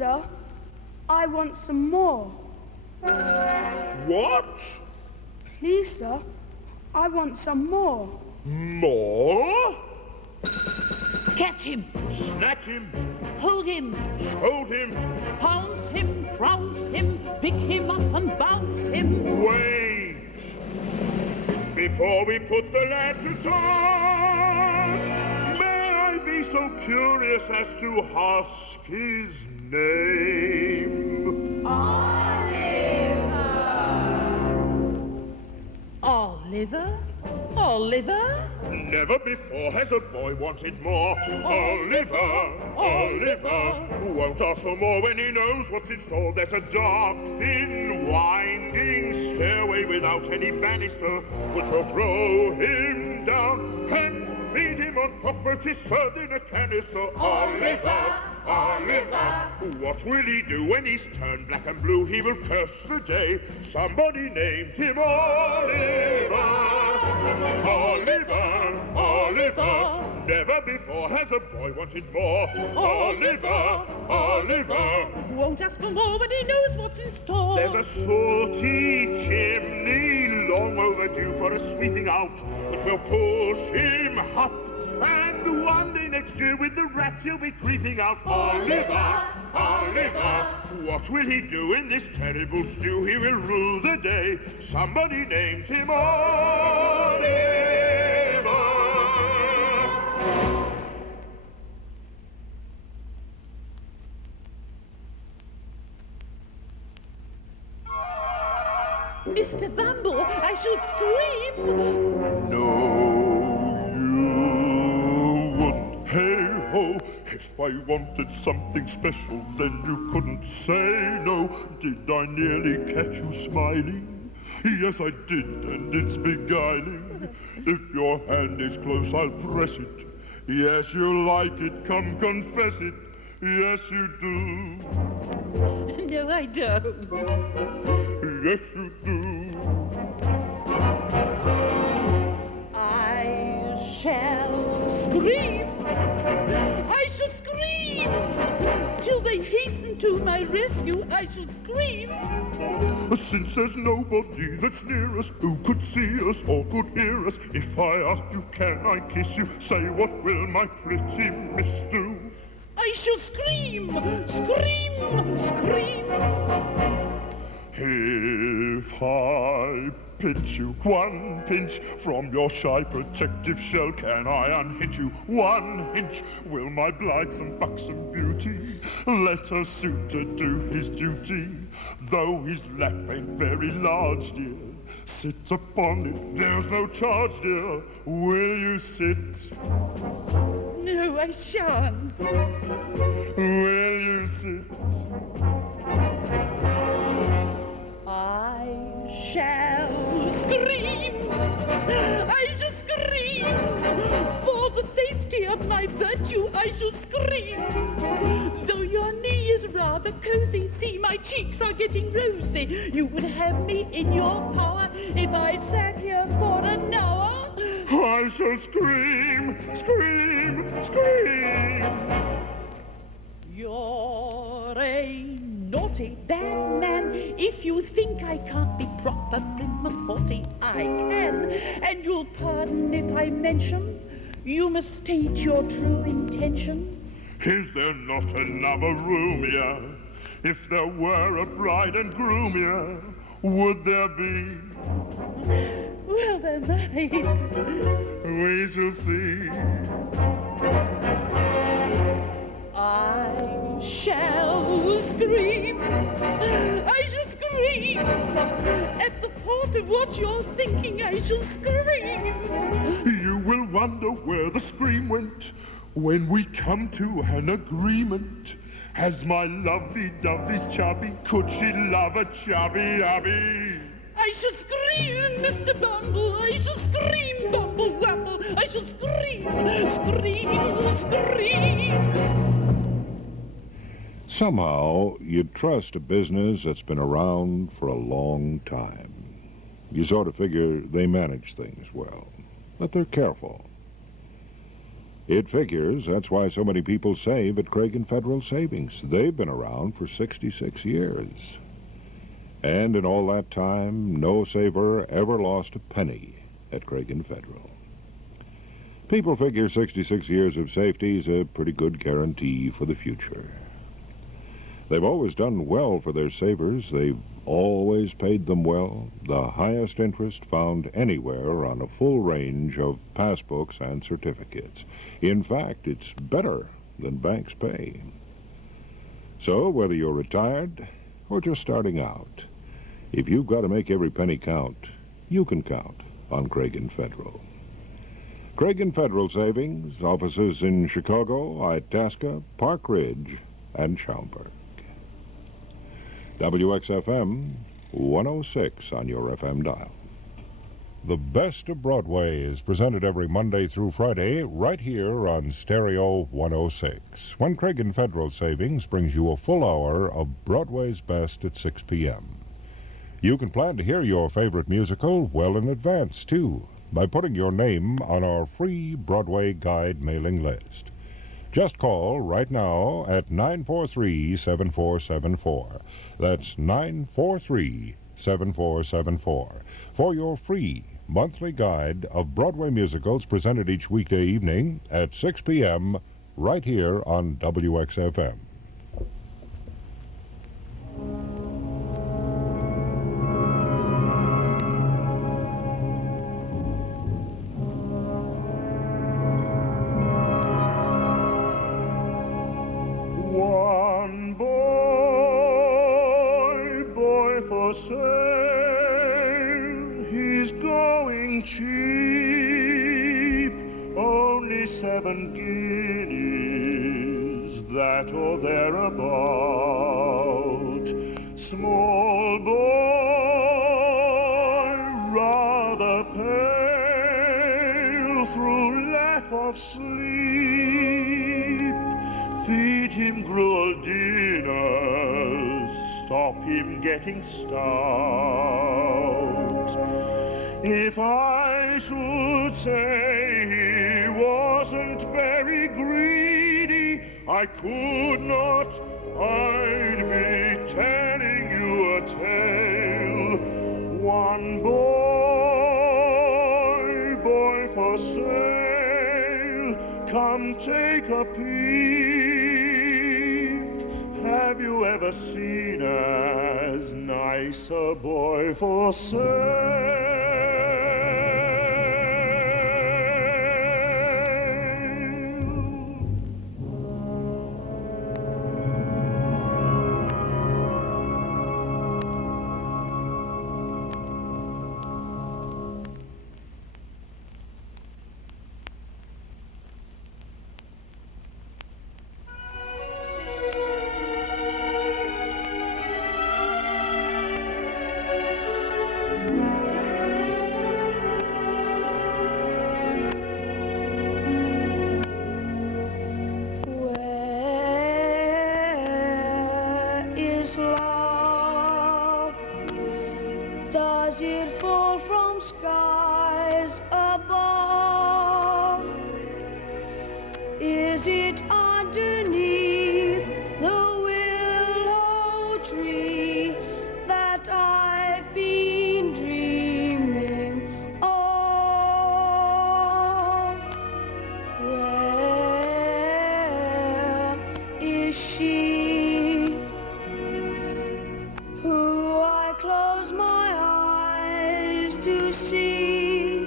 sir, I want some more. What? Please, sir, I want some more. More? Catch him! Snatch him! Hold him! Hold him! Pounce him! Trounce him! Pick him up and bounce him! Wait! Before we put the lad to task, may I be so curious as to ask his name? Oliver? Oliver? Never before has a boy wanted more. Oliver, Oliver, won't ask for more when he knows what's in store. There's a dark, thin, winding stairway without any banister, which will throw him down and feed him on cockroaches served in a canister. Oliver, Oliver, what will he do when he's turned black and blue? He will curse the day somebody named him Oliver. Oliver, Oliver, never before has a boy wanted more. Oliver, Oliver, won't ask for more when he knows what's in store. There's a salty chimney long overdue for a sweeping out, which will push him up. And one day next year with the rats he'll be creeping out. Oliver, Oliver, what will he do in this terrible stew? He will rule the day. Somebody named him Oliver. Mr. Bumble, I shall scream. No, you wouldn't. Hey-ho, if I wanted something special, then you couldn't say no. Did I nearly catch you smiling? Yes, I did, and it's beguiling. If your hand is close, I'll press it. Yes, you like it, come confess it. Yes, you do. No, I don't. Yes, you do. I shall scream. I shall scream. Till they hasten to my rescue, I shall scream. Since there's nobody that's near us who could see us or could hear us, if I ask you, can I kiss you? Say, what will my pretty miss do? I shall scream, scream, scream. If I pinch you one pinch from your shy protective shell, can I unhitch you 1 inch? Will my blithesome buxom beauty let a suitor do his duty? Though his lap ain't very large, dear, sit upon it, there's no charge, dear. Will you sit? No, I shan't. Will you sit? I shall scream. I shall scream. For the safety of my virtue, I shall scream. Though your knee is rather cozy, see my cheeks are getting rosy. You would have me in your power if I sat here for an hour. I shall scream, scream, scream. You're a naughty bad man. If you think I can't be proper, prim and haughty, I can. And you'll pardon if I mention, you must state your true intention. Is there not another room here? If there were a bride and groom here, would there be? Well, there might. We shall see. I shall scream. I shall scream. At the thought of what you're thinking, I shall scream. You will wonder where the scream went when we come to an agreement. As my lovey-dovey's chubby, could she love a chubby-ubby? I shall scream, Mr. Bumble. I shall scream, Bumble Wumble. I shall scream, scream, scream. Somehow, you'd trust a business that's been around for a long time. You sort of figure they manage things well, that they're careful. It figures that's why so many people save at Cragin Federal Savings. They've been around for 66 years. And in all that time, no saver ever lost a penny at Cragin Federal. People figure 66 years of safety is a pretty good guarantee for the future. They've always done well for their savers. They've always paid them well. The highest interest found anywhere on a full range of passbooks and certificates. In fact, it's better than banks pay. So, whether you're retired or just starting out, if you've got to make every penny count, you can count on Cragin Federal. Cragin Federal Savings, offices in Chicago, Itasca, Park Ridge, and Schaumburg. WXFM 106 on your FM dial. The Best of Broadway is presented every Monday through Friday right here on Stereo 106, when Cragin Federal Savings brings you a full hour of Broadway's best at 6 p.m. You can plan to hear your favorite musical well in advance, too, by putting your name on our free Broadway Guide mailing list. Just call right now at 943-7474. That's 943-7474 for your free monthly guide of Broadway musicals presented each weekday evening at 6 p.m. right here on WXFM. One boy for sale, he's going cheap, only 7 guineas, that or thereabout. Small boy, rather pale through lack of sleep. Feed him gruel dinners, stop him getting stout. If I should say he wasn't very greedy, I could not, I'd be telling you a tale. One boy for sale, come take a peep. Have you ever seen as nice a boy for sale? Does it fall from skies above? Is it underneath the willow tree that I've been dreaming of? Where is she who I close my eyes to see?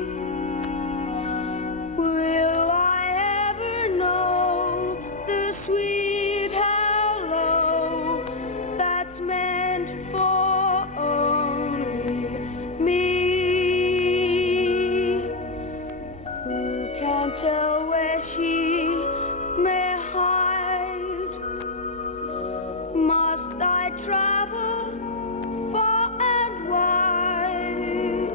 Will I ever know the sweet hello that's meant for only me? Who can tell where she may hide? Must I travel far and wide?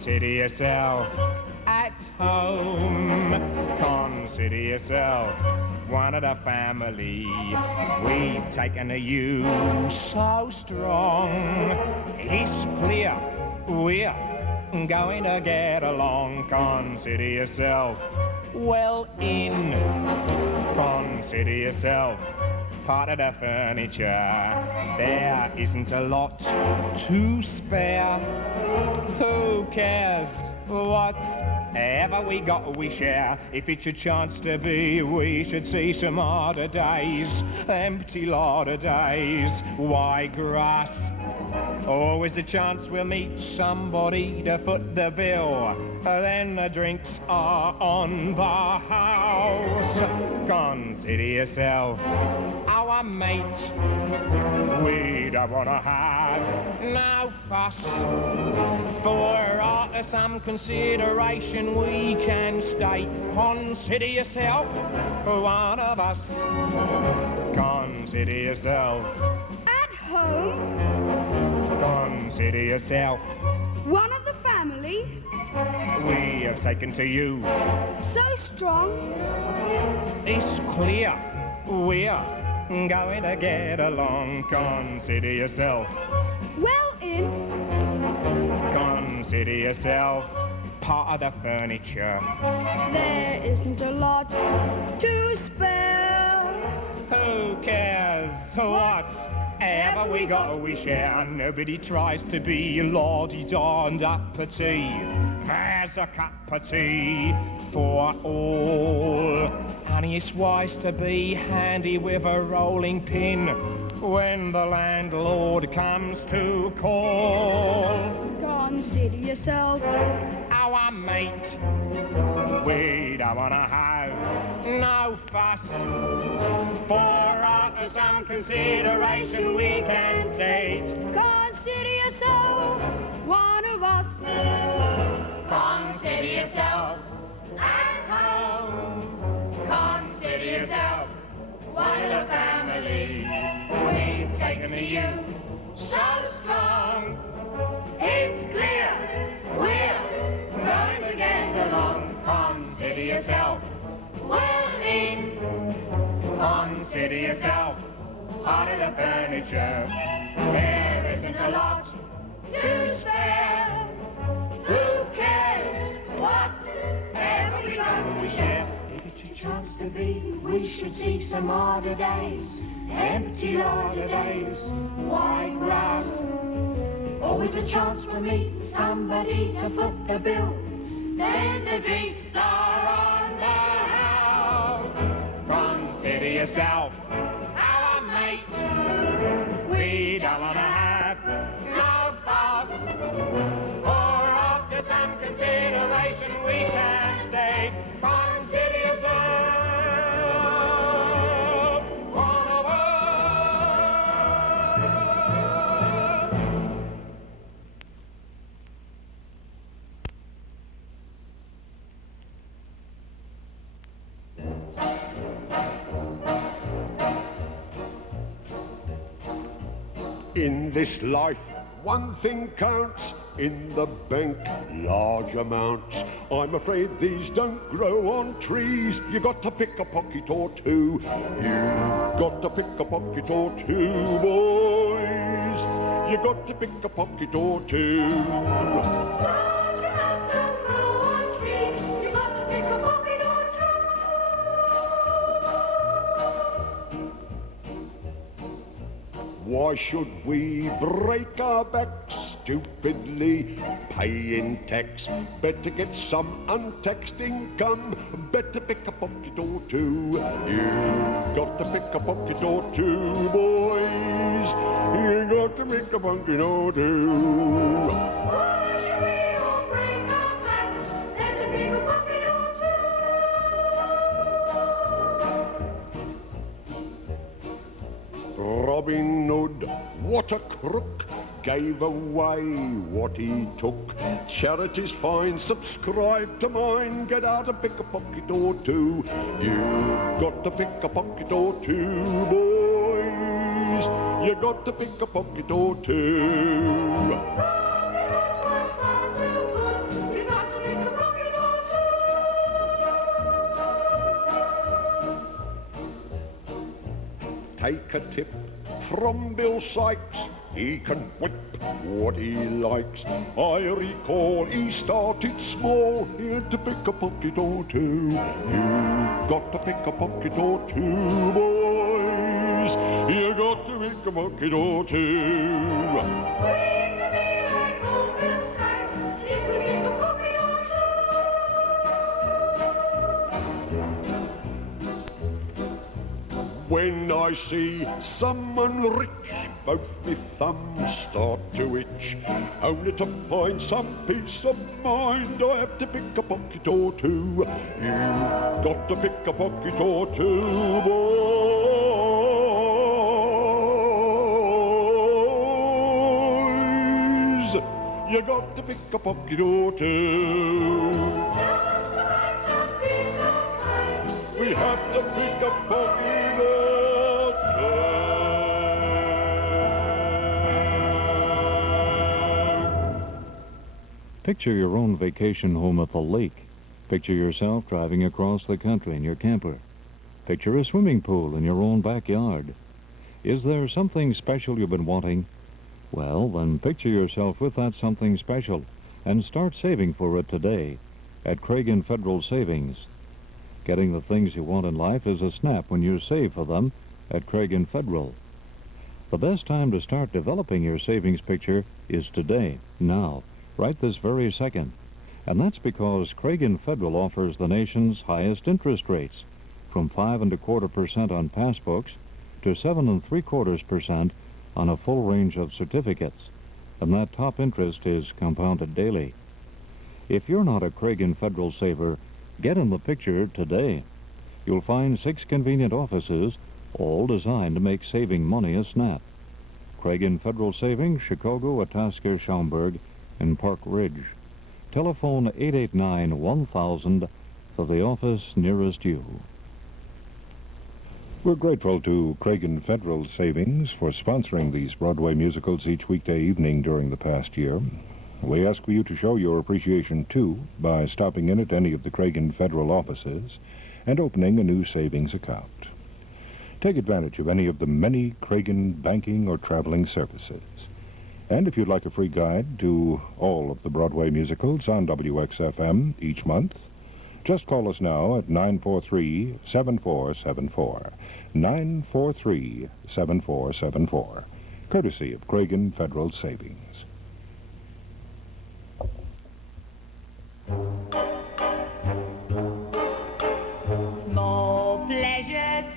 Consider yourself at home. Consider yourself one of the family. We've taken to you so strong. It's clear we're going to get along. Consider yourself well in. Consider yourself part of the furniture. There isn't a lot to spare. Who cares? Whatever we got, we share. If it's a chance to be, we should see some harder days. Empty lot of days. Why grass? Always a chance we'll meet somebody to foot the bill. Then the drinks are on the house. Consider yourself our mate. We don't want to have no fuss. For some consideration we can state. Consider yourself one of us. Consider yourself At home, consider yourself one of the family, we have taken to you. so strong. It's clear we're going to get along. Consider yourself Well in, consider yourself part of the furniture. there isn't a lot to spare. Who cares? Whatever we got, we share. Nobody tries to be lordy-da and uppity. There's a cup of tea for all. And it's wise to be handy with a rolling pin when the landlord comes to call. Consider yourself Our mate, we don't want to have no fuss. For some consideration we can state. Consider yourself one of us. Consider yourself at home. Consider yourself one of the family. We've taken to you so strong. It's clear we're going to get along. Consider yourself well in. Consider yourself part of the furniture. There isn't a lot to spare. Who cares? Whatever we got, we share. If it's your chance to be, we should see some harder days. Empty lot of days. Why grass? Always a chance for me, somebody to foot the bill. Then the drinks are on the house. Consider yourself our mate. We don't want to have no fuss. For after some consideration we can stay. Consider yourself one of us. In this life, one thing counts. In the bank, large amounts. I'm afraid these don't grow on trees. You got to pick a pocket or two. You've got to pick a pocket or two, boys. You got to pick a pocket or two. Large amounts don't grow on trees. You got to pick a pocket or two. Why should we break our backs stupidly paying tax? Better get some untaxed income. Better pick a pocket or two. You've got to pick a pocket or two, boys. You got to pick a pocket or two. Why should we all break our backs? Better pick a pocket or two. Robin Hood, what a crook, gave away what he took. Charity's fine, subscribe to mine. Get out and pick a pocket or two. You've got to pick a pocket or two, boys. You got to pick a pocket or two. Robin Hood was far too good take a tip from Bill Sykes. He can whip what he likes. I recall he started small. He had to pick a pocket or two. You got to pick a pocket or two, boys. You got to pick a pocket or two. When I see someone rich, both my thumbs start to itch. Only to find some peace of mind, I have to pick a pocket or two. You got to pick a pocket or two, boys. You got to pick a pocket or two. We have to pick a pocket or two. Picture your own vacation home at the lake. Picture yourself driving across the country in your camper. Picture a swimming pool in your own backyard. Is there something special you've been wanting? Well, then picture yourself with that something special and start saving for it today at Cragin Federal Savings. Getting the things you want in life is a snap when you save for them at Cragin Federal. The best time to start developing your savings picture is today, now, right this very second. And that's because Cragin Federal offers the nation's highest interest rates, from 5.25% on passbooks to 7.75% on a full range of certificates. And that top interest is compounded daily. If you're not a Cragin Federal saver, get in the picture today. You'll find 6 convenient offices, all designed to make saving money a snap. Cragin Federal Savings, Chicago, Itasca, Schaumburg, and Park Ridge. Telephone 889-1000 for the office nearest you. We're grateful to Cragin Federal Savings for sponsoring these Broadway musicals each weekday evening during the past year. We ask for you to show your appreciation, too, by stopping in at any of the Cragin Federal offices and opening a new savings account. Take advantage of any of the many Cragin banking or traveling services. And if you'd like a free guide to all of the Broadway musicals on WXFM each month, just call us now at 943-7474. 943-7474. Courtesy of Cragin Federal Savings. Small pleasures,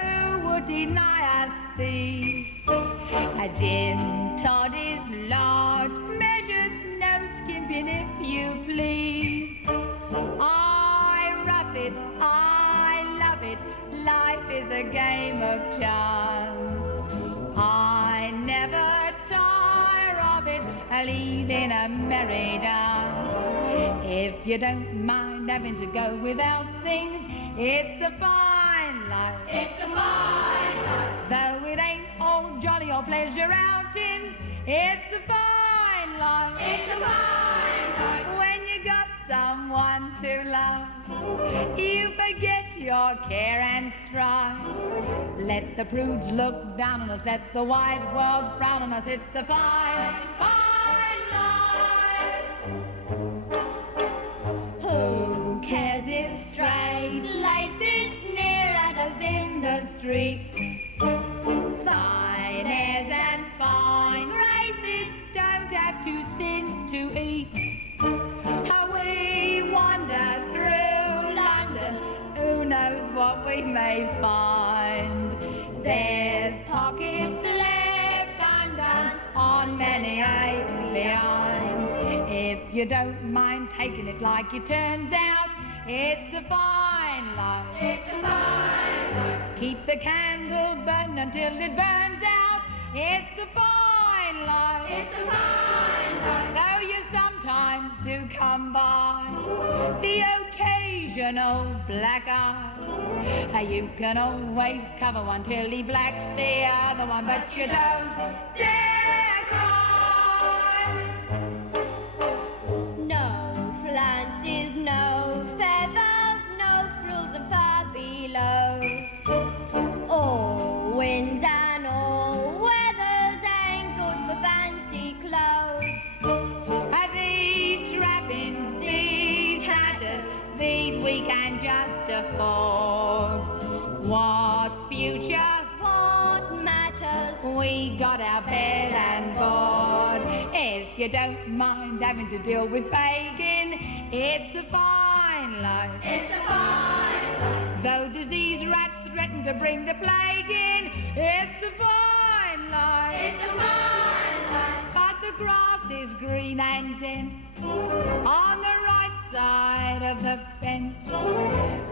who would deny us these? A gin toddy's large measures, no skimping if you please. I rough it, I love it, life is a game of chance. I never tire of it, leading a merry dance. If you don't mind having to go without things, it's a fine life. It's a fine life. Though it ain't all jolly or pleasure outings, it's a fine life. It's a fine life. When you got someone to love, you forget your care and strife. Let the prudes look down on us, let the wide world frown on us. It's a fine, fine life. Who cares if straight laces sneer at us in the street? Fine airs and fine graces don't have to sin to eat. How we wander through London, who knows what we may find. There's pockets left undone on many a line. If you don't mind taking it like it turns out, it's a fine life. It's a fine life. Keep the candle burning until it burns out. It's a fine life. It's a fine life. Though you sometimes do come by the occasional black eye, you can always cover one till he blacks the other one, but you don't dare cry. No flounces, no feathers, no frills and far belows. don't mind having to deal with Fagin, it's a fine life. It's a fine life. Though disease rats threaten to bring the plague in, it's a fine life. It's a fine life. But the grass is green and dense on the right side of the fence,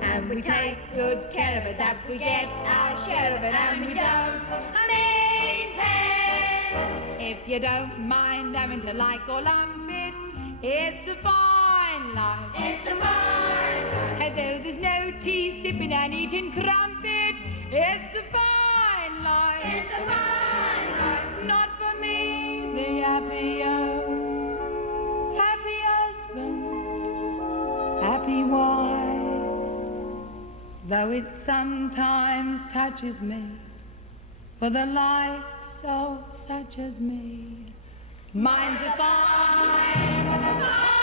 and we take good care of it, that we get our share of it, and we don't need pence. If you don't mind having to like or lump it, it's a fine life. It's a fine life. Although there's no tea, sipping and eating crumpet, it's a fine life. It's a fine life. Not for me, the happy husband, happy wife, though it sometimes touches me, for the likes of such as me, mine's a fine life.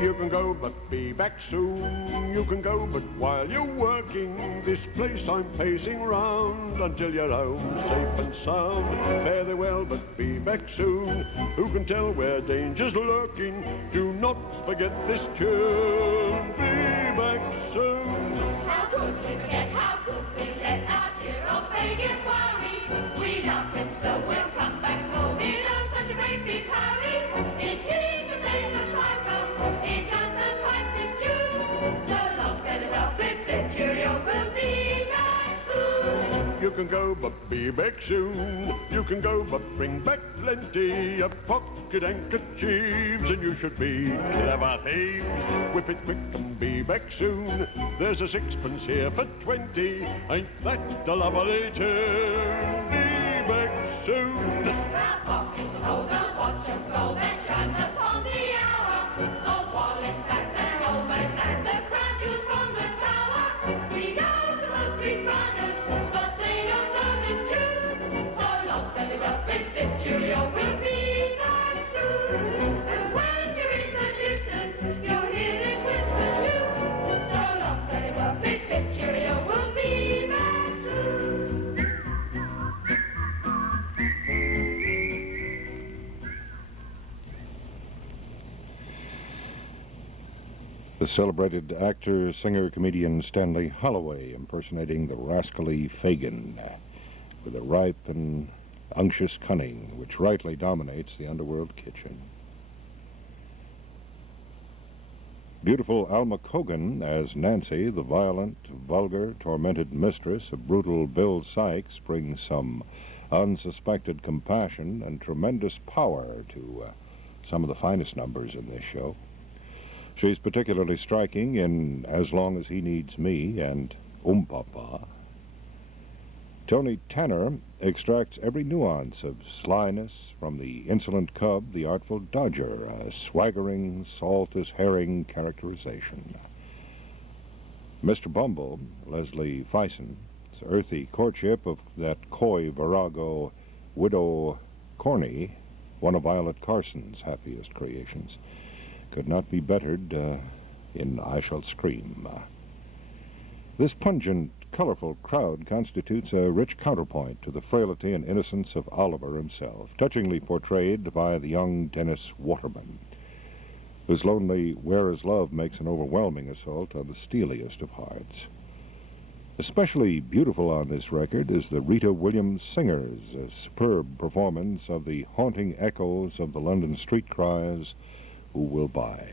You can go, but be back soon. You can go, but while you're working, this place I'm pacing round until you're home, safe and sound. Fare thee well, but be back soon. Who can tell where danger's lurking? Do not forget this tune. Be back soon. How could we forget? How could we let our dear old Fagin worry? We love him, so we'll come back home in such a great big hurry. It's he to pay the piper. It's just the price is due. So long, farewell, flip, cheerio, we'll be back soon. You can go, but be back soon. You can go, but bring back plenty of pocket handkerchiefs, and you should be clever thieves. Whip it quick and be back soon. There's a sixpence here for 20. Ain't that a lovely tune? Be back soon. Our pockets hold a watch of gold that chimes upon the hour. Old wallets, bags, and romance, and the crown jewels from the tower. We know the most street runners, but they don't know this tune. So long, farewell, flip, cheerio, we'll be back soon. And when you're in the distance, you'll hear this whisper too. So long, farewell, flip, cheerio, we'll be back soon. The celebrated actor, singer, comedian Stanley Holloway impersonating the rascally Fagin with a ripe and unctuous cunning which rightly dominates the underworld kitchen. Beautiful Alma Cogan as Nancy, the violent, vulgar, tormented mistress of brutal Bill Sykes, brings some unsuspected compassion and tremendous power to some of the finest numbers in this show. She's particularly striking in As Long as He Needs Me and Oom-Pah-Pah. Tony Tanner extracts every nuance of slyness from the insolent cub, the artful dodger, a swaggering, salt-as-herring characterization. Mr. Bumble, Leslie Fison's earthy courtship of that coy virago, Widow Corney, one of Violet Carson's happiest creations, could not be bettered in I Shall Scream. This pungent, colorful crowd constitutes a rich counterpoint to the frailty and innocence of Oliver himself, touchingly portrayed by the young Dennis Waterman, whose lonely Where Is Love makes an overwhelming assault on the steeliest of hearts. Especially beautiful on this record is the Rita Williams Singers, a superb performance of the haunting echoes of the London street cries, Who Will Buy?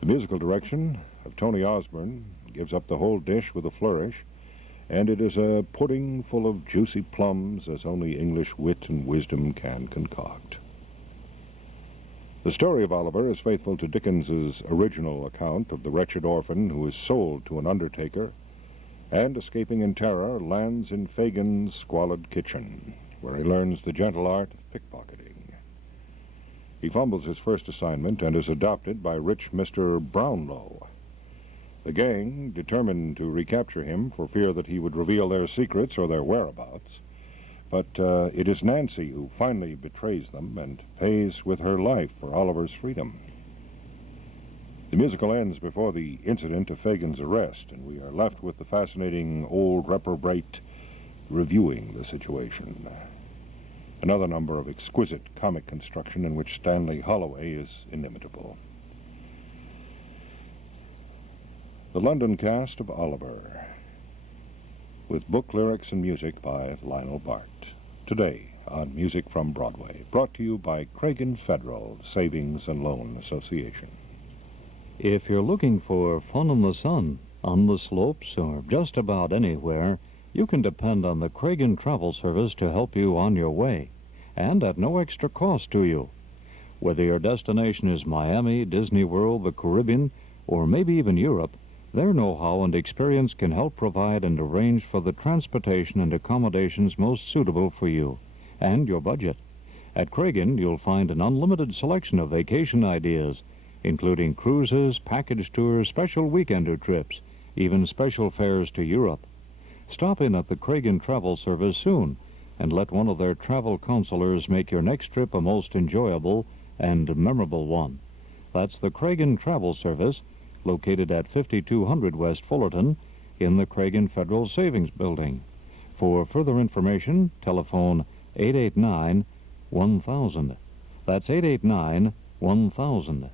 The musical direction of Tony Osborne gives up the whole dish with a flourish, and it is a pudding full of juicy plums as only English wit and wisdom can concoct. The story of Oliver is faithful to Dickens's original account of the wretched orphan who is sold to an undertaker and, escaping in terror, lands in Fagin's squalid kitchen, where he learns the gentle art of pickpocketing. He fumbles his first assignment and is adopted by rich Mr. Brownlow. The gang, determined to recapture him for fear that he would reveal their secrets or their whereabouts, But it is Nancy who finally betrays them and pays with her life for Oliver's freedom. The musical ends before the incident of Fagin's arrest, and we are left with the fascinating old reprobate reviewing the situation. Another number of exquisite comic construction in which Stanley Holloway is inimitable. The London cast of Oliver, with book lyrics and music by Lionel Bart. Today on Music from Broadway, brought to you by Cragin Federal Savings and Loan Association. If you're looking for fun in the sun, on the slopes, or just about anywhere, you can depend on the Cragin Travel Service to help you on your way, and at no extra cost to you. Whether your destination is Miami, Disney World, the Caribbean, or maybe even Europe, their know-how and experience can help provide and arrange for the transportation and accommodations most suitable for you and your budget. At Cragin, you'll find an unlimited selection of vacation ideas, including cruises, package tours, special weekender trips, even special fares to Europe. Stop in at the Cragin Travel Service soon and let one of their travel counselors make your next trip a most enjoyable and memorable one. That's the Cragin Travel Service, located at 5200 West Fullerton in the Cragin Federal Savings Building. For further information, telephone 889-1000. That's 889-1000.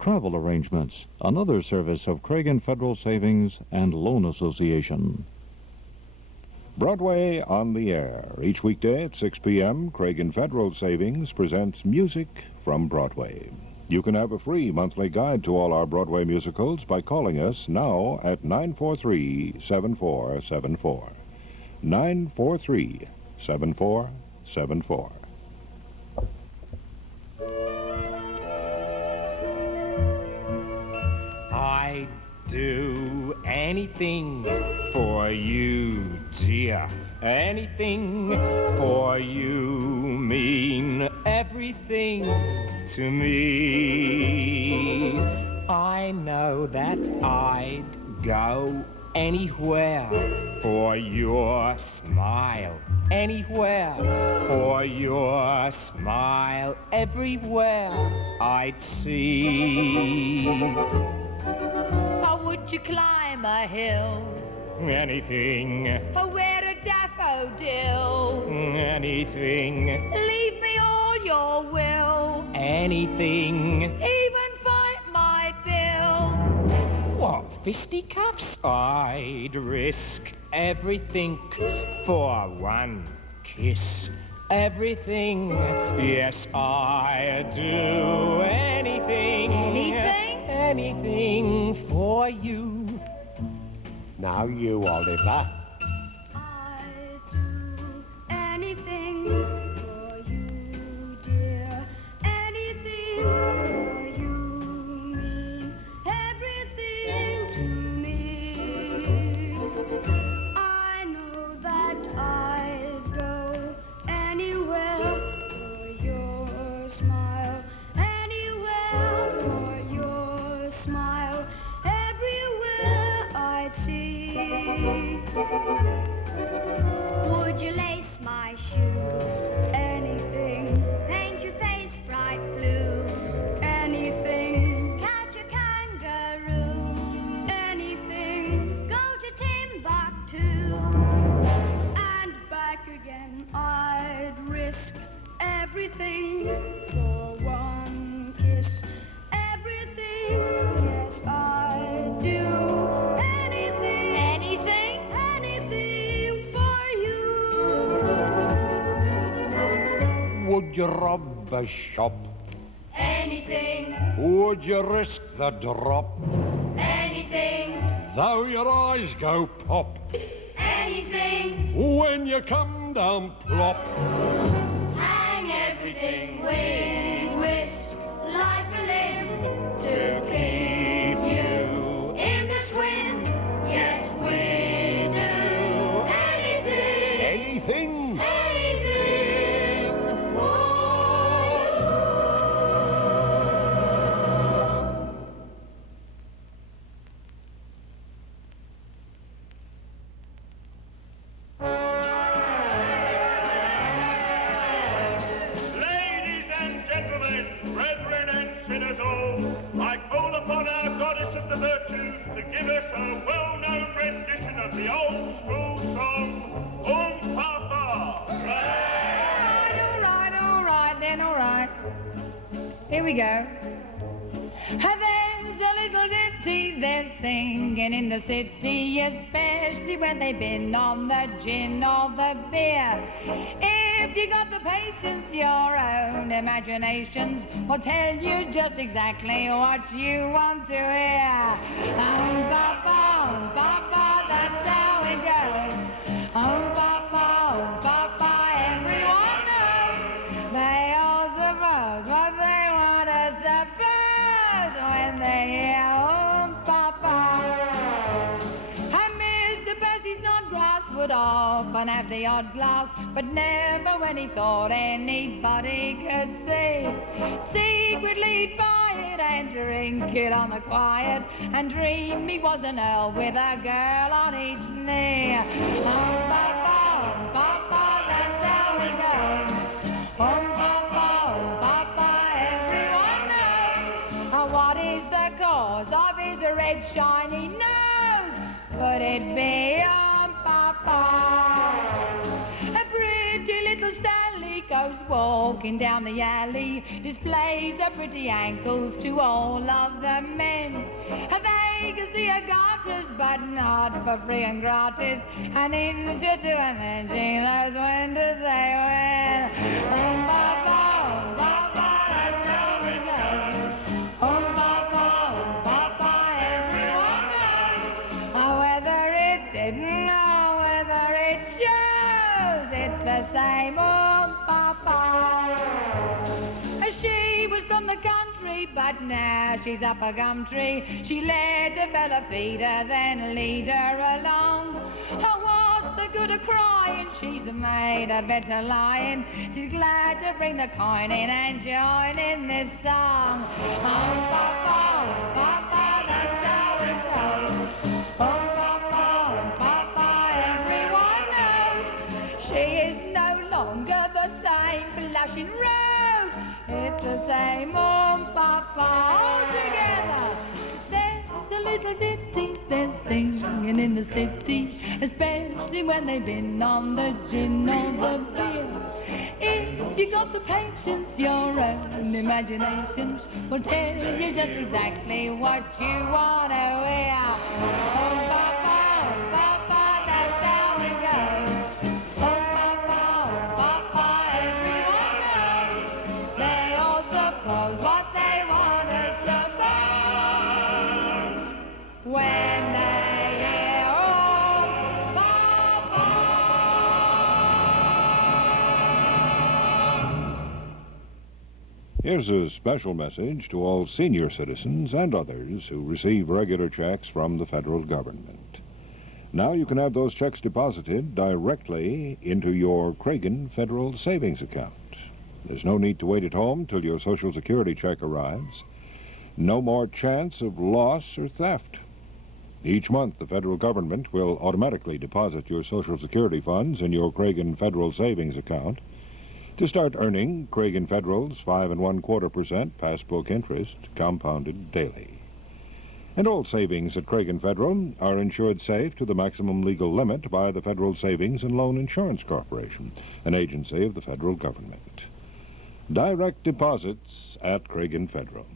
Travel Arrangements, another service of Cragin Federal Savings and Loan Association. Broadway on the air. Each weekday at 6 p.m., Cragin Federal Savings presents Music from Broadway. You can have a free monthly guide to all our Broadway musicals by calling us now at 943-7474. 943-7474. I'd do anything for you, dear. Anything for you mean everything to me. I know that I'd go anywhere for your smile. Anywhere for your smile. Everywhere I'd see. Or would you climb a hill? Anything, Or wear a daffodil? anything, Leave me all your will. anything. Even fight my bill. What, fisticuffs? I'd risk everything for one kiss. Everything, yes, I'd do anything. Anything? Anything for you. Now you, Oliver. I'd do anything for you, dear. Anything for you mean everything to me. I know that I'd go anywhere for your smile. Anywhere for your smile. Everywhere I'd see. Would you lace my shoe? Anything. Paint your face bright blue. Anything. Catch a kangaroo. Anything. Go to Timbuktu. And back again. I'd risk everything for one kiss. Everything. Yes, I'd do. Would you rob a shop? Anything. Would you risk the drop? Anything. Though your eyes go pop Anything. when you come down plop. Hang everything we'd risk. Life a limb to keep you in the swim. Yes, we do. Anything. Anything? Anything for you. to give us a well-known rendition of the old school song, Oom-Pah-Pah. All right, then, all right. Here we go. There's a little ditty they're singing in the city, especially when they've been on the gin or the beer. If you got the patience, your own imaginations will tell you just exactly what you want to hear. Papa, that's how it goes. Papa, everyone knows. They all suppose what they want to suppose when they hear Oom-Pah-Pah. And Mr. Percy's Snodgrass would often have the odd glass, but never when he thought anybody could see. Secretly he'd buy it and drink it on the quiet, and dream he was an earl with a girl on each knee. Papa, that's how it goes. Papa, everyone knows. What is the cause of his red shiny nose? Could it be Papa? A pretty little Sally goes walking down the alley, displays her pretty ankles to all of the men. They can see her garters, but not for free and gratis. An inch or two, and then she knows when to say when. Papa, that's how it goes. Papa, everyone knows. Whether it's hidden or whether it shows, it's the same Papa. She was from the country, but now she's up a gum tree. She let a fella feed her, then lead her along. What's the good of crying? She's made a better lying. She's glad to bring the coin in and join in this song. Papa, that's how it goes. Papa, everyone knows. She is no longer the same blushing rose. It's the same Papa all together. There's a little ditty they're singing in the city, especially when they've been on the gin or the beer. If you got the patience, your own imaginations will tell you just exactly what you want to hear. Papa, that's how it goes. Papa, everyone knows. They all suppose what they want to suppose when they hear Oom-Pah-Pah. Here's a special message to all senior citizens and others who receive regular checks from the federal government. Now you can have those checks deposited directly into your Cragin Federal Savings Account. There's no need to wait at home till your Social Security check arrives. No more chance of loss or theft. Each month, the federal government will automatically deposit your Social Security funds in your Cragin Federal Savings Account to start earning Cragin Federal's 5 1/4% passbook interest, compounded daily. And all savings at Cragin Federal are insured safe to the maximum legal limit by the Federal Savings and Loan Insurance Corporation, an agency of the federal government. Direct deposits at Cragin Federal.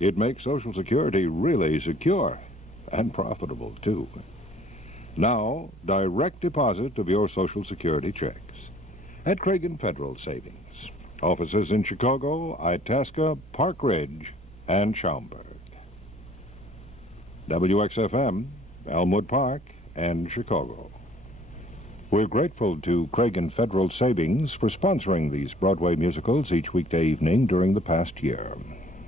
It makes Social Security really secure and profitable, too. Now, direct deposit of your Social Security checks at Cragin Federal Savings. Offices in Chicago, Itasca, Park Ridge, and Schaumburg. WXFM, Elmwood Park, and Chicago. We're grateful to Cragin Federal Savings for sponsoring these Broadway musicals each weekday evening during the past year.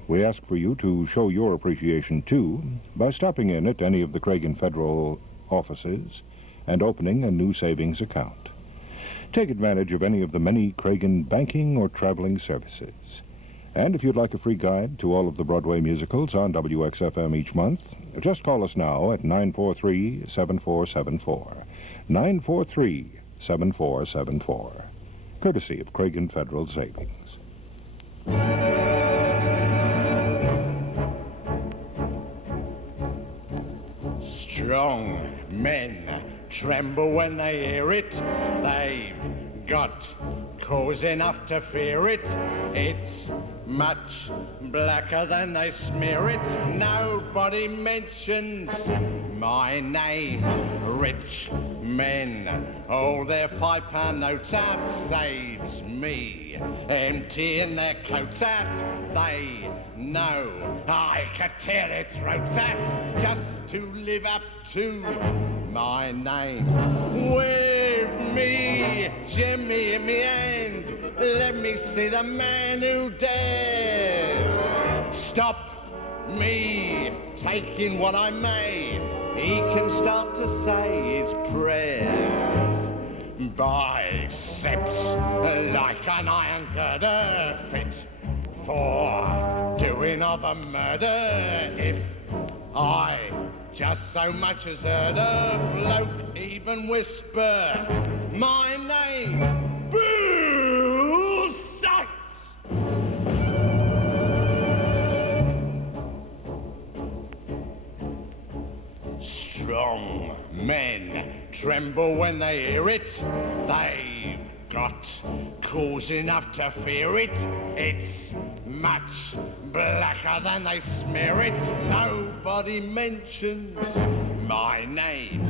We ask for you to show your appreciation, too, by stopping in at any of the Cragin Federal offices and opening a new savings account. Take advantage of any of the many Cragin banking or traveling services. And if you'd like a free guide to all of the Broadway musicals on WXFM each month, just call us now at 943-7474. 943-7474. Courtesy of Cragin Federal Savings. Strong men tremble when they hear it. They've got cause enough to fear it. It's much blacker than they smear it. Nobody mentions my name. Rich men hold their £5 notes out. Saves me emptying their coats out. They know I could tear their throats out just to live up to my name. With me, Jimmy in me hand, let me see the man who dares stop me taking what I made. He can start to say his prayers. Biceps like an iron girder, fit for doing of a murder. If I just so much as heard a bloke even whisper my name, Bull Sight! Strong men tremble when they hear it. They've got cause enough to fear it. It's much blacker than they smear it. Nobody mentions my name.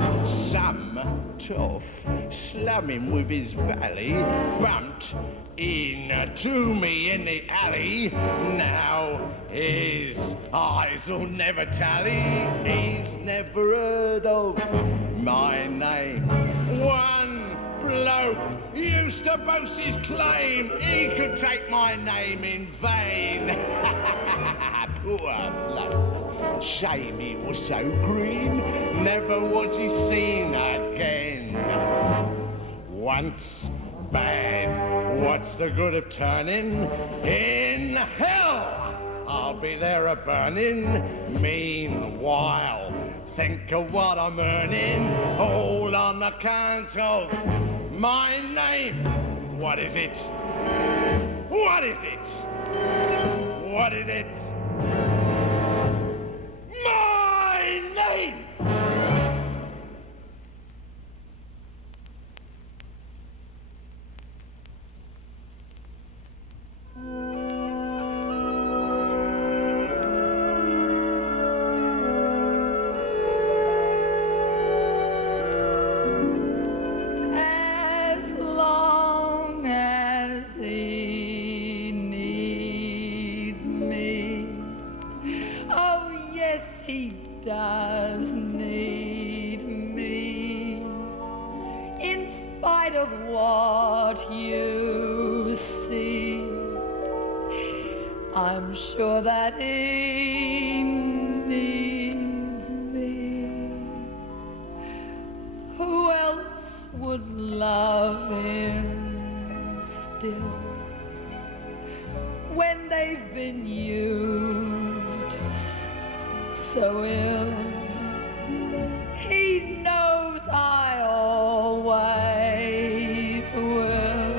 Some tough slumming with his valley bumped into me in the alley. Now his eyes will never tally. He's never heard of my name. One bloke used to boast his claim he could take my name in vain. Poor bloke, shame he was so green, never was he seen again. Once bad, what's the good of turning? In hell, I'll be there a burning. Meanwhile, think of what I'm earning, all on account of my name. What is it? What is it? What is it? My name! Does need me, in spite of what you see. I'm sure that he needs me. Who else would love him still when they've been used so ill? He knows I always will,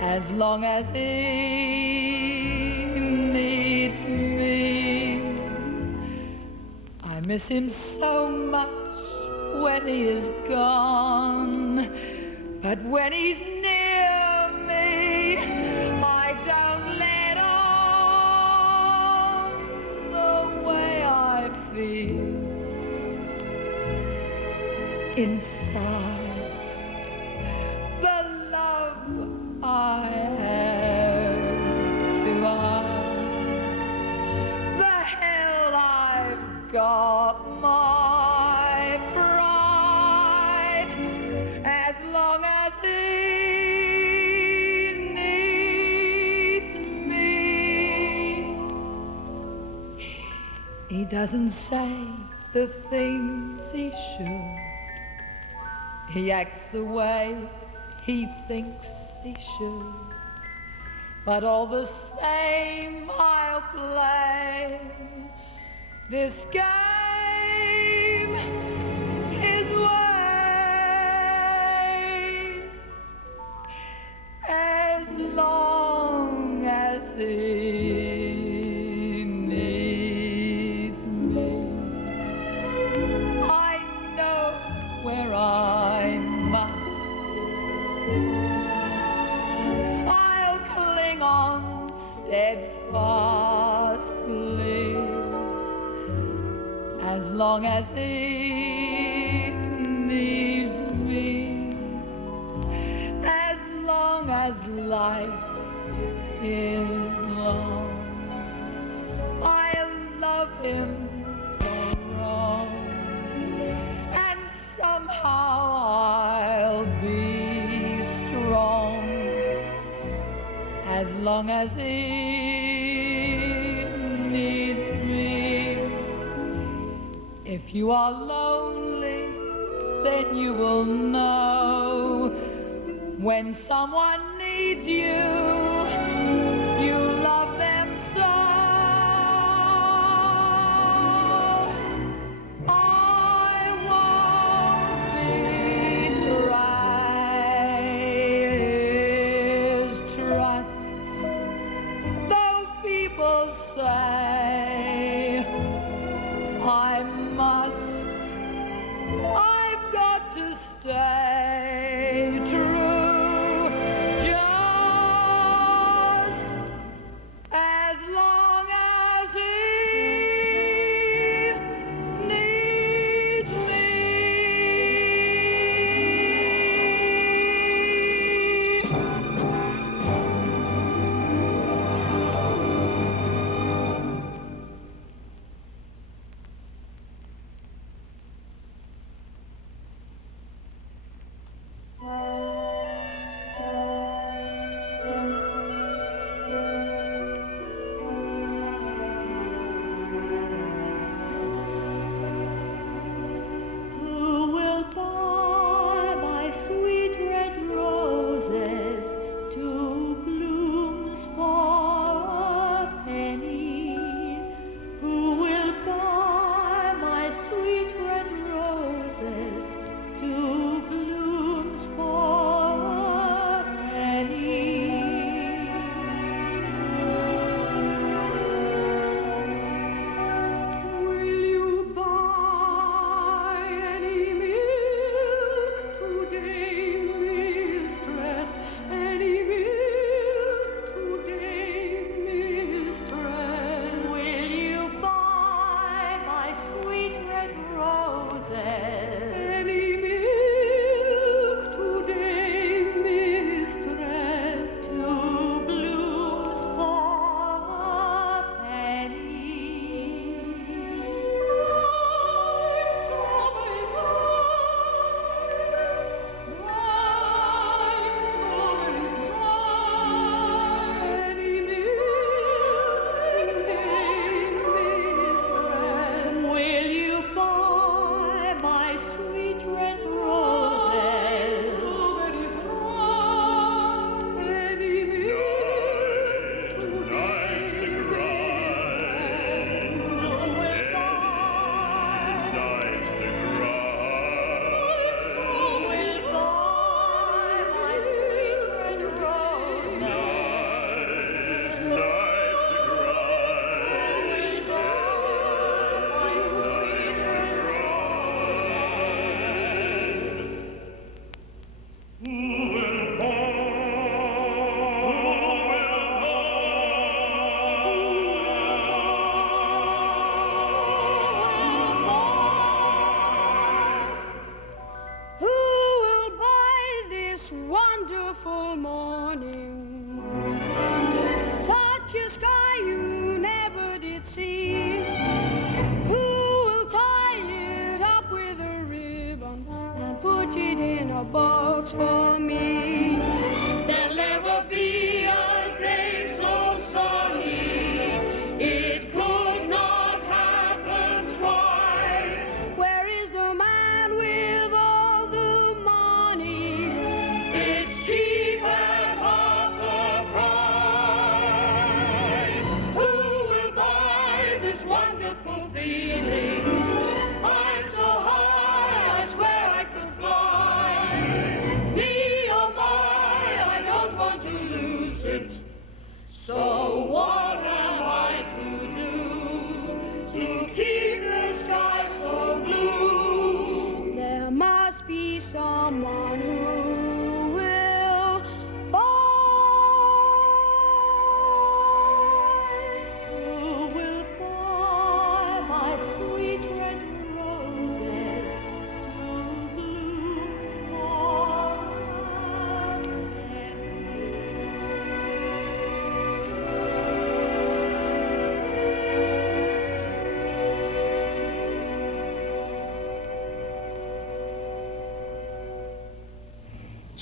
as long as he needs me. I miss him so much when he is gone, but when he's near me, I don't let on the way I feel inside. The love I have to hide, the hell I've got my pride, as long as he needs me. He doesn't say the things he should. He acts the way he thinks he should. But all the same, I'll play this game his way, as long as he needs me. as long as he needs me, as long as life is long. I'll love him for wrong, and somehow I'll be strong, as long as he needs me. If you are lonely, then you will know when someone needs you, you love them so. I won't betray his trust, though people say I must. I've got to stay true, just as long as he needs me.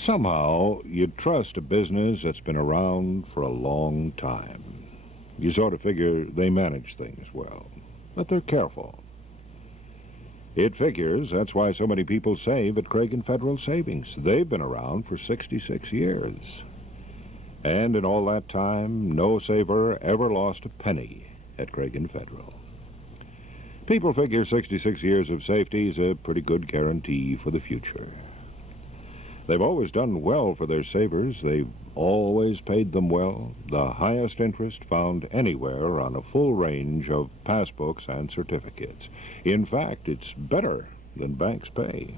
Somehow, you'd trust a business that's been around for a long time. You sort of figure they manage things well, that they're careful. It figures that's why so many people save at Cragin Federal Savings. They've been around for 66 years. And in all that time, no saver ever lost a penny at Cragin Federal. People figure 66 years of safety is a pretty good guarantee for the future. They've always done well for their savers. They've always paid them well, the highest interest found anywhere on a full range of passbooks and certificates. In fact, it's better than banks pay.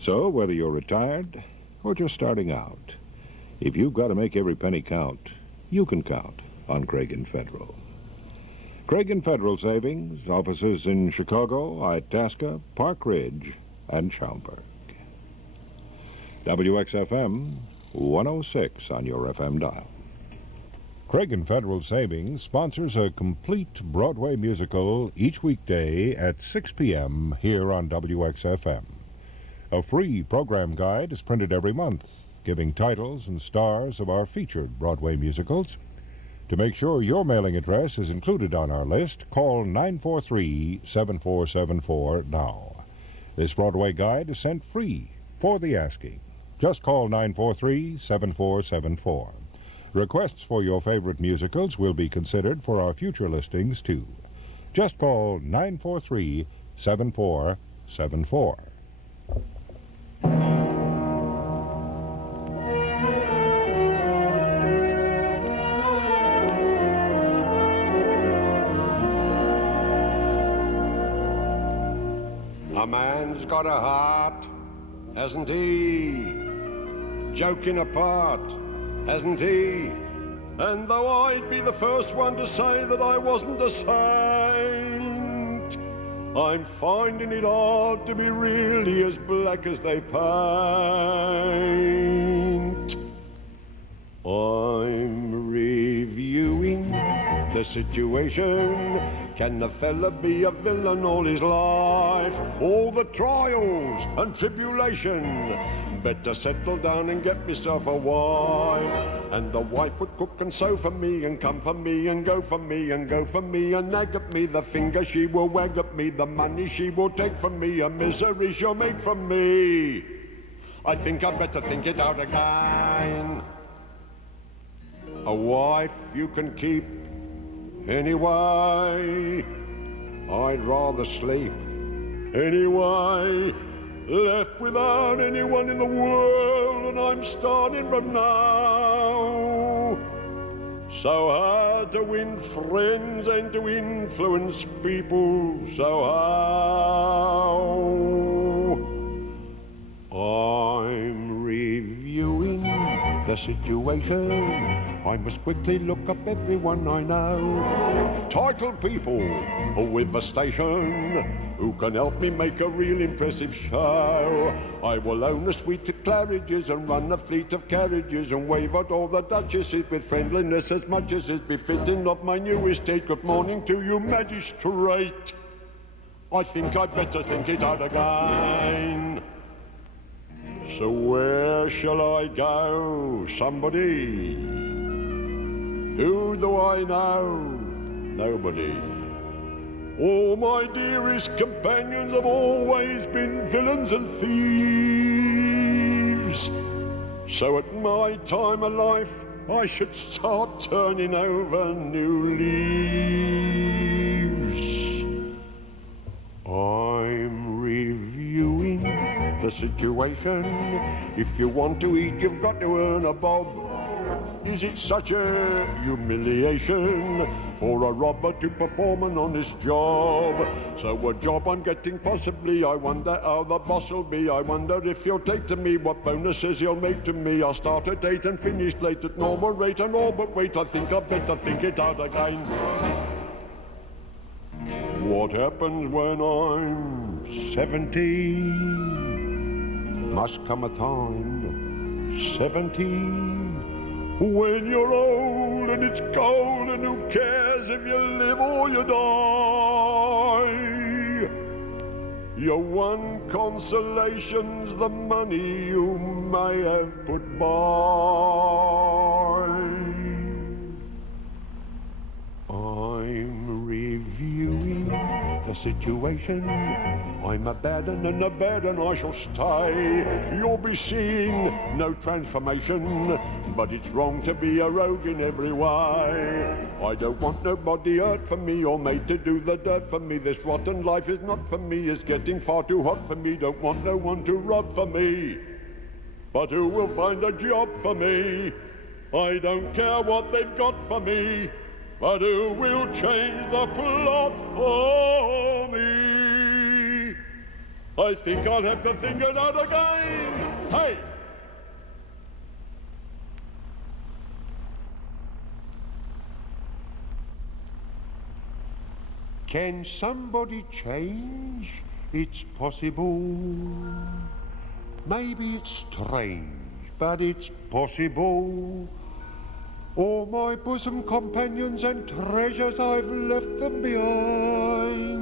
So, whether you're retired or just starting out, if you've got to make every penny count, you can count on Cragin Federal. Cragin Federal Savings, offices in Chicago, Itasca, Park Ridge, and Schaumburg. WXFM 106 on your FM dial. Cragin Federal Savings sponsors a complete Broadway musical each weekday at 6 p.m. here on WXFM. A free program guide is printed every month, giving titles and stars of our featured Broadway musicals. To make sure your mailing address is included on our list, call 943-7474 now. This Broadway guide is sent free for the asking. Just call 943-7474. Requests for your favorite musicals will be considered for our future listings, too. Just call 943-7474. A man's got a heart, hasn't he? Joking apart, hasn't he? And though I'd be the first one to say that I wasn't a saint, I'm finding it hard to be really as black as they paint. I'm reviewing the situation. Can the fella be a villain all his life? All the trials and tribulation. Better settle down and get myself a wife. And the wife would cook and sew for me, and come for me, and go for me, and go for me, and nag at me. The finger she will wag at me, the money she will take from me, a misery she'll make from me. I think I'd better think it out again. A wife you can keep anyway. I'd rather sleep anyway. Left without anyone in the world, and I'm starting from now. So hard to win friends and to influence people, so how? I'm reviewing the situation. I must quickly look up everyone I know. Titled people with a station who can help me make a real impressive show. I will own a suite of Claridges and run a fleet of carriages and wave at all the duchesses with friendliness as much as is befitting of my new estate. Good morning to you, magistrate. I think I'd better think it out again. So where shall I go? Somebody? Who do I know? Nobody. All my dearest companions have always been villains and thieves. So at my time of life, I should start turning over new leaves. I'm reviewing the situation. If you want to eat, you've got to earn a bob. Is it such a humiliation for a robber to perform an honest job? So a job I'm getting possibly, I wonder how the boss will be. I wonder if he'll take to me, what bonuses he'll make to me. I'll start at 8 and finish late at normal rate and all, but wait, I think I'd better think it out again. What happens when I'm 70? Must come a time, 70, when you're old and it's cold and who cares if you live or you die? Your one consolation's the money you may have put by. I'm reviewing the situation. I'm a bad un and a bad un I shall stay. You'll be seeing no transformation, but it's wrong to be a rogue in every way. I don't want nobody hurt for me or made to do the dirt for me. This rotten life is not for me, it's getting far too hot for me. Don't want no one to rob for me, but who will find a job for me? I don't care what they've got for me, but who will change the plot for me? I think I'll have to think it out again. Hey! Can somebody change? It's possible. Maybe it's strange, but it's possible. All my bosom companions and treasures, I've left them behind.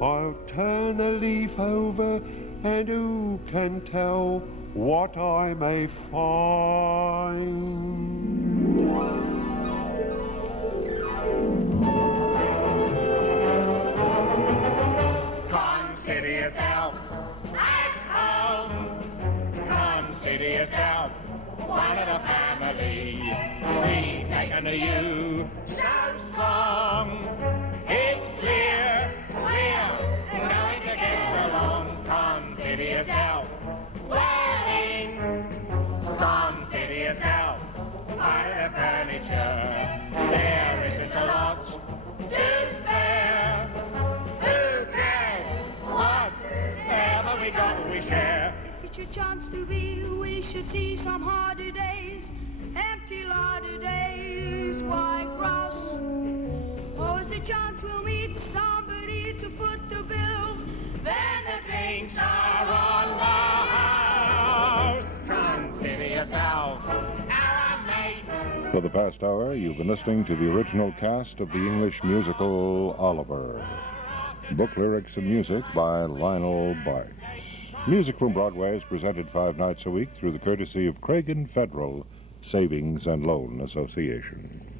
I'll turn a leaf over, and who can tell what I may find? Consider yourself at home. Consider yourself one of the family. We've taken to you so strong. It's clear we're going to get along. Consider yourself well in. Consider yourself part of the furniture. There isn't a lot to spare. Who cares? Whatever we got, we share. If it's your chance to be, we should see some harder days, empty larder days, white grass. Or is the chance we'll meet somebody to foot the bill? Then the drinks are on the house. Consider yourself our mate. For the past hour, you've been listening to the original cast of the English musical Oliver. Book lyrics and music by Lionel Bartz. Music from Broadway is presented 5 nights a week through the courtesy of Cragin Federal Savings and Loan Association.